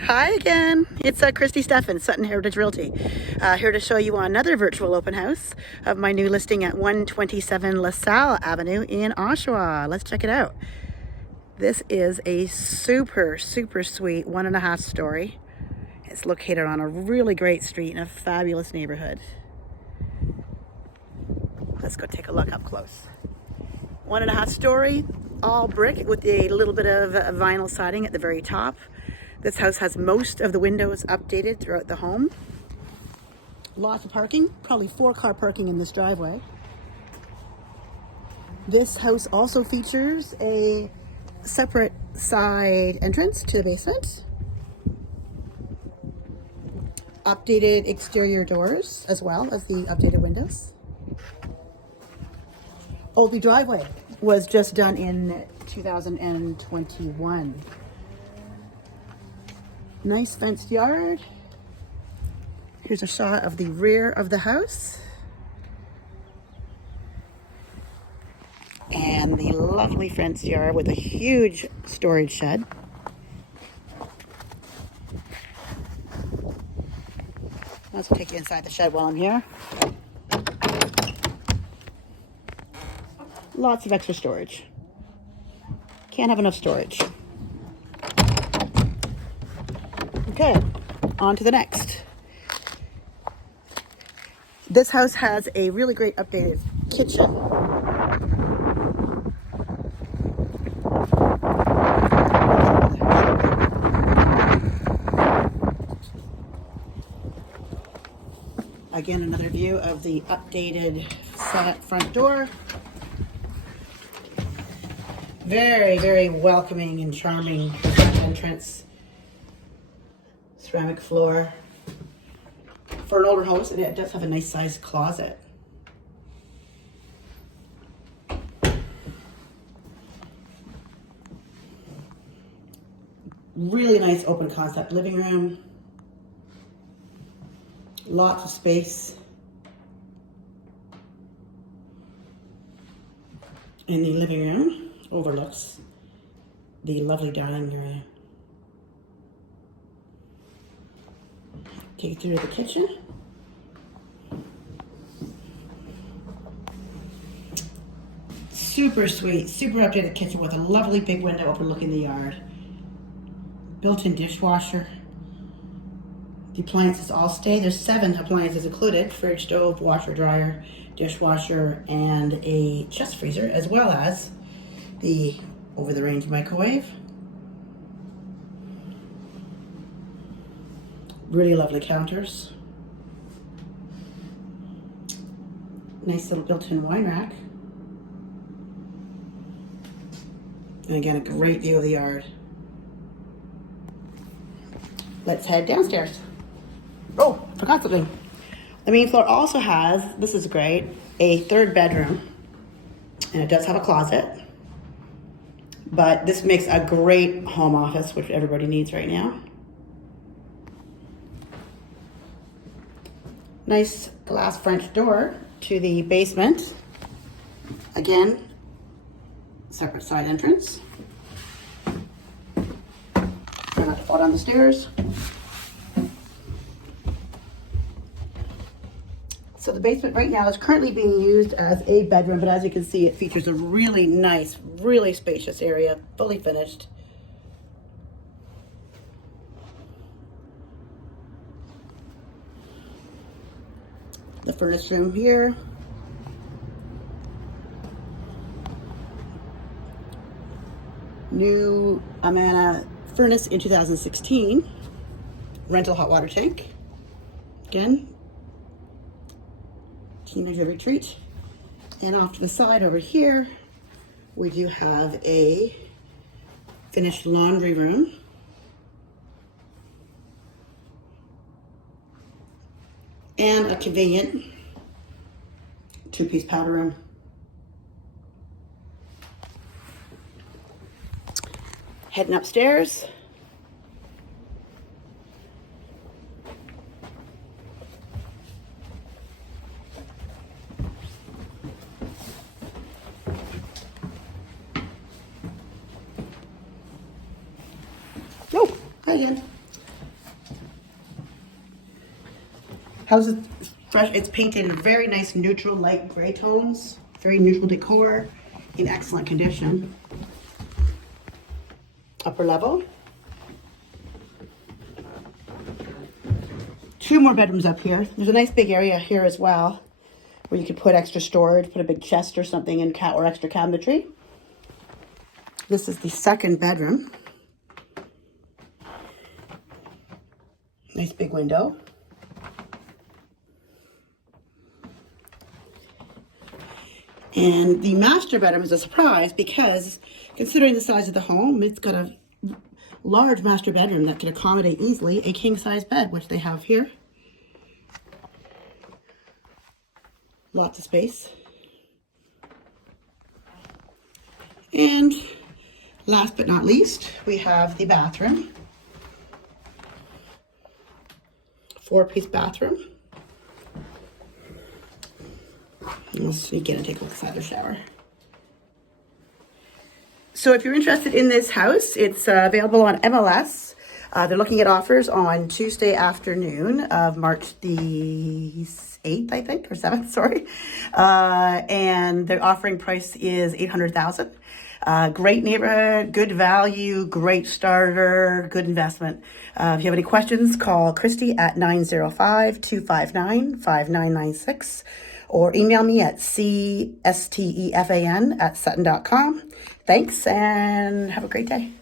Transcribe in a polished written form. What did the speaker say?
Hi again, it's Christy Steffen, Sutton Heritage Realty. Here to show you another virtual open house of my new listing at 127 Lasalle Avenue in Oshawa. Let's check it out. This is a super sweet 1.5 story. It's located on a really great street in a fabulous neighborhood. Let's go take a look up close. 1.5 story, all brick with a little bit of vinyl siding at the very top. This house has most of the windows updated throughout the home. Lots of parking, probably 4-car parking in this driveway. This house also features a separate side entrance to the basement. Updated exterior doors as well as the updated windows. Oh, the driveway was just done in 2021. Nice fenced yard. Here's a shot of the rear of the house. And the lovely fenced yard with a huge storage shed. Let's take you inside the shed while I'm here. Lots of extra storage. Can't have enough storage. Okay, on to the next. This house has a really great updated kitchen. Again, another view of the updated set front door. Very welcoming and charming entrance. Ceramic floor. For an older house, it does have a nice sized closet. Really nice open concept living room. Lots of space. In the living room, overlooks the lovely dining area. Take you through the kitchen. Super sweet, super updated kitchen with a lovely big window overlooking the yard. Built-in dishwasher. The appliances all stay. There's 7 appliances included: fridge, stove, washer, dryer, dishwasher, and a chest freezer, as well as the over-the-range microwave. Really lovely counters. Nice little built-in wine rack. And again, a great view of the yard. Let's head downstairs. Oh, forgot something. The main floor also has, this is great, a 3rd bedroom. And it does have a closet. But this makes a great home office, which everybody needs right now. Nice glass French door to the basement. Again, separate side entrance. Try not to fall down the stairs. So the basement right now is currently being used as a bedroom, but as you can see, it features a really nice, really spacious area, fully finished. The furnace room here. New Amana furnace in 2016. Rental hot water tank. Again, teenager retreat. And off to the side over here, we do have a finished laundry room. And a convenient 2-piece powder room. Heading upstairs. Oh, hi again. House is fresh. It's painted in very nice neutral light gray tones. Very neutral decor, in excellent condition. Upper level. 2 more bedrooms up here. There's a nice big area here as well, where you could put extra storage, put a big chest or something in or extra cabinetry. This is the 2nd bedroom. Nice big window. And the master bedroom is a surprise because, considering the size of the home, it's got a large master bedroom that can accommodate easily a king-size bed, which they have here. Lots of space. And last but not least, we have the bathroom. 4-piece bathroom. Let's sneak in and take a look inside the shower. So if you're interested in this house, it's available on MLS. They're looking at offers on Tuesday afternoon of March the 8th, I think, or 7th, sorry. And their offering price is $800,000. Great neighborhood, good value, great starter, good investment. If you have any questions, call Christy at 905-259-5996 or email me at cstefan@sutton.com. Thanks and have a great day.